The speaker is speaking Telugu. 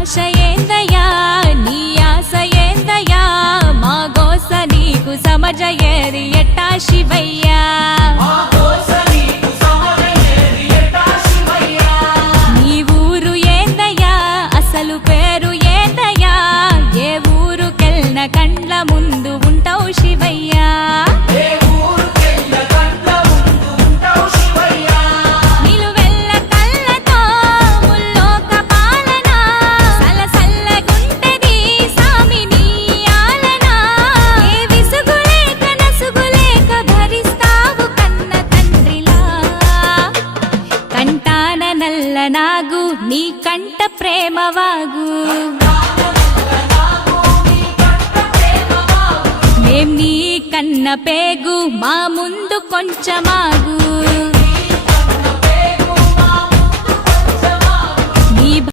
ఆశ ఏందయ్యా నీ ఆశ ఏందయ్యా మా గోస నీకు సమజయేది ఎట్టా శివయ్యా నీ ఊరు ఏందయ్యా అసలు పేరు ఏందయ్యా ఏ ఊరుకెళ్ళిన కండ్ల ముందు ఉంటావు శివయ్యా నాగు నీ కంట ప్రేమవాగు మేం నీ కన్న పేగు మా ముందు కొంచెమాగు